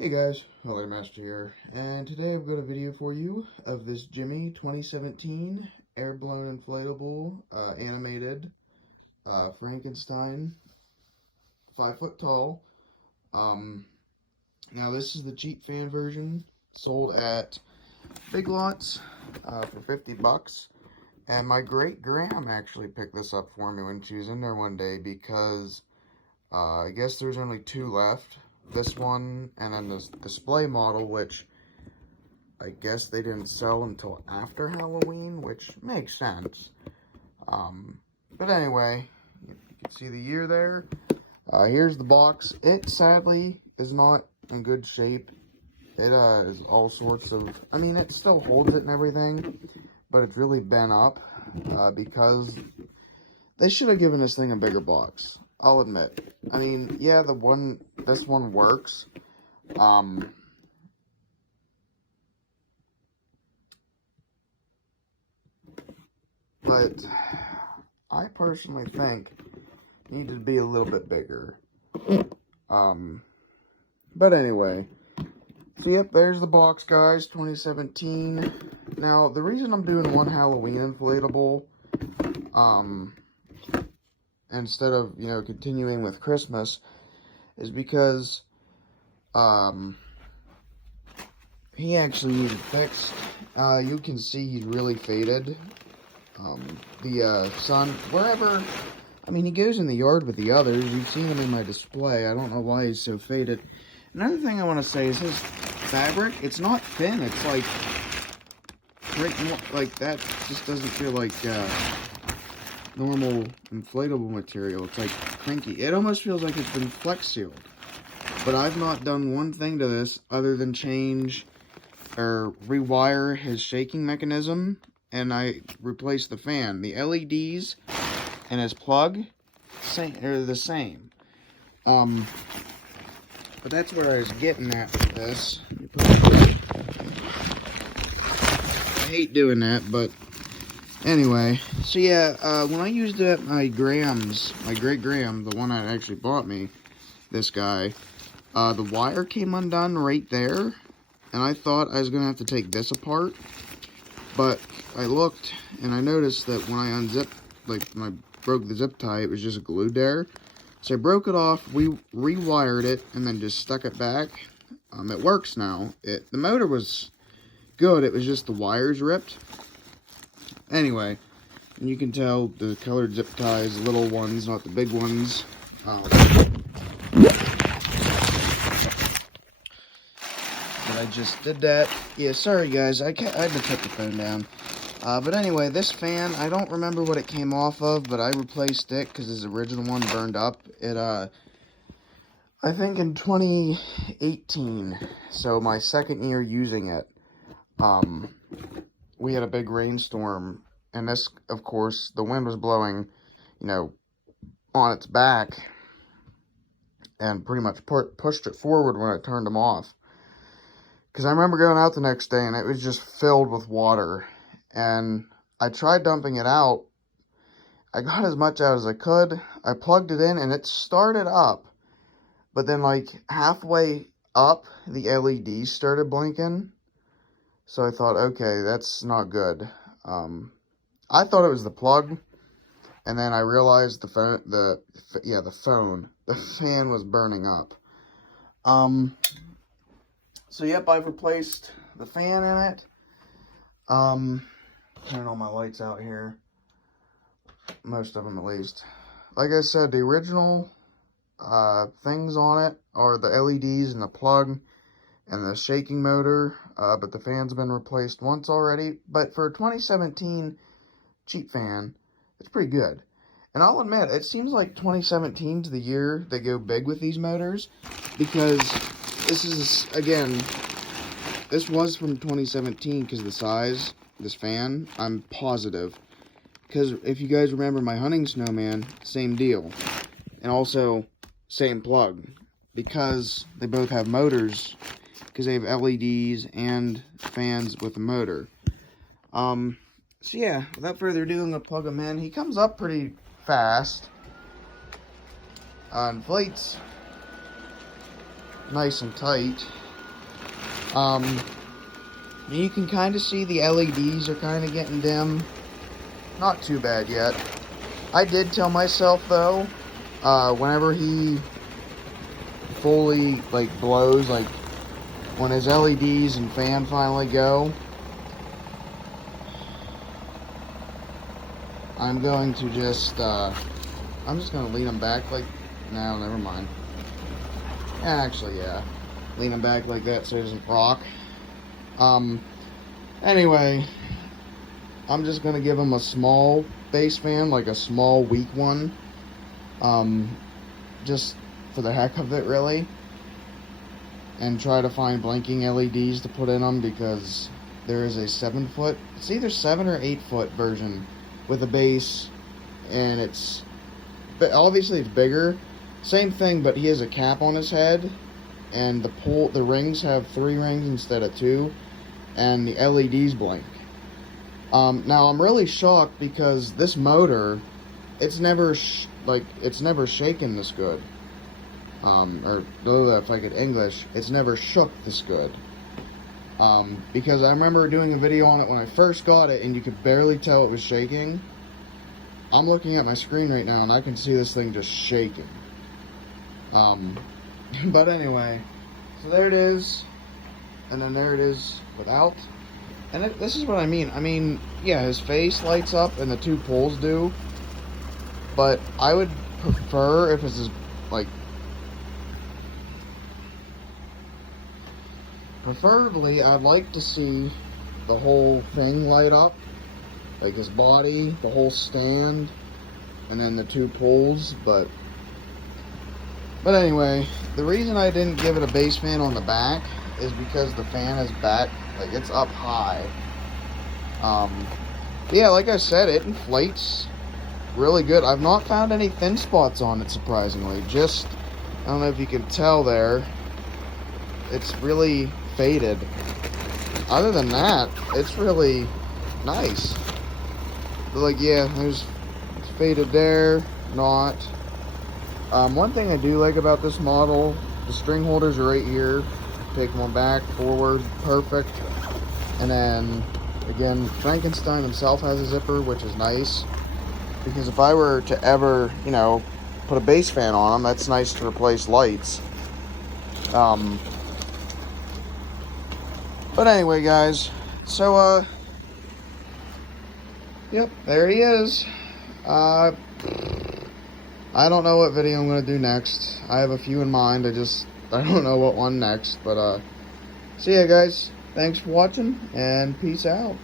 Hey guys, Holiday Master here, and today I've got a video for you of this Gemmy 2017 air-blown inflatable animated Frankenstein, 5 foot tall. Now this is the cheap fan version, sold at Big Lots for 50 bucks. And my great Graham actually picked this up for me when she was in there one day because I guess there's only 2 left. This one, and then this display model, which I guess they didn't sell until after Halloween, which makes sense. But anyway, you can see the year there. Here's the box. It sadly is not in good shape. It is all sorts of, I mean, it still holds it and everything, but it's really bent up because they should have given this thing a bigger box. I'll admit. I mean, yeah, this one works. But I personally think it needed to be a little bit bigger. But anyway. So yep, there's the box, guys, 2017. Now, the reason I'm doing one Halloween inflatable, instead of, continuing with Christmas, is because, he actually needed fixed. You can see he's really faded. The sun, wherever, I mean, he goes in the yard with the others. You've seen him in my display. I don't know why he's so faded. Another thing I want to say is his fabric, it's not thin. It's like, like that just doesn't feel like, normal inflatable material. It's like cranky. It almost feels like it's been flex sealed. But I've not done one thing to this other than change or rewire his shaking mechanism, and I replaced the fan. The LEDs and his plug are the same. But that's where I was getting at with this. I hate doing that, but anyway, so yeah, when I used it at my great Graham, the one that actually bought me, this guy, the wire came undone right there, and I thought I was going to have to take this apart, but I looked, and I noticed that when I unzipped, like when I broke the zip tie, it was just glued there. So I broke it off, we rewired it, and then just stuck it back. It works now. The motor was good, it was just the wires ripped. Anyway, and you can tell the colored zip ties, the little ones, not the big ones. But I just did that. Yeah, sorry guys, I had to put the phone down. But anyway, this fan, I don't remember what it came off of, but I replaced it because his original one burned up. It, I think in 2018, so my second year using it, we had a big rainstorm, and this, of course, the wind was blowing, on its back, and pretty much pushed it forward when it turned them off. Because I remember going out the next day, and it was just filled with water. And I tried dumping it out. I got as much out as I could. I plugged it in and it started up. But then like halfway up, the LEDs started blinking. So I thought, okay, that's not good. I thought it was the plug. And then I realized the fan was burning up. So yep, I've replaced the fan in it. Turn all my lights out here. Most of them, at least. Like I said, the original things on it are the LEDs and the plug and the shaking motor. But the fan's been replaced once already. But for a 2017 cheap fan, it's pretty good. And I'll admit, it seems like 2017 is the year they go big with these motors. Because this is, again, this was from 2017 because the size, this fan, I'm positive. Because if you guys remember my hunting snowman, same deal. And also, same plug. Because they both have motors, because they have LEDs and fans with a motor. So yeah, without further ado, I'm going to plug him in. He comes up pretty fast. Inflates nice and tight. You can kind of see the LEDs are kind of getting dim. Not too bad yet. I did tell myself, though, whenever he fully, like, blows, like, when his LEDs and fan finally go, I'm going to just, I'm just going to lean him back like, no, never mind. Actually, yeah. Lean him back like that so he doesn't rock. Anyway, I'm just going to give him a small base fan, like a small, weak one. Just for the heck of it, really. And try to find blinking LEDs to put in them, because there is a 7-foot, it's either 7 or 8-foot version with a base, and it's, obviously it's bigger. Same thing, but he has a cap on his head, and the rings have 3 rings instead of 2, and the LEDs blink. Now I'm really shocked because this motor, it's never shaken this good. Or if I could English, it's never shook this good. Because I remember doing a video on it when I first got it, and you could barely tell it was shaking. I'm looking at my screen right now, and I can see this thing just shaking. But anyway, so there it is, and then there it is without. And this is what I mean. I mean, yeah, his face lights up, and the 2 poles do. But I would prefer if it's like, preferably, I'd like to see the whole thing light up, like his body, the whole stand, and then the 2 poles. But anyway, the reason I didn't give it a base fan on the back is because the fan is back, like it's up high. Yeah, like I said, it inflates really good. I've not found any thin spots on it, surprisingly. Just, I don't know if you can tell there, it's really faded. Other than that, it's really nice. But like, yeah, it's faded there, not. One thing I do like about this model, the string holders are right here. Take one back, forward, perfect. And then, again, Frankenstein himself has a zipper, which is nice. Because if I were to ever, you know, put a base fan on them, that's nice to replace lights. But anyway, guys, so, yep, there he is. I don't know what video I'm going to do next. I have a few in mind, I don't know what one next, but, see ya, guys. Thanks for watching, and peace out.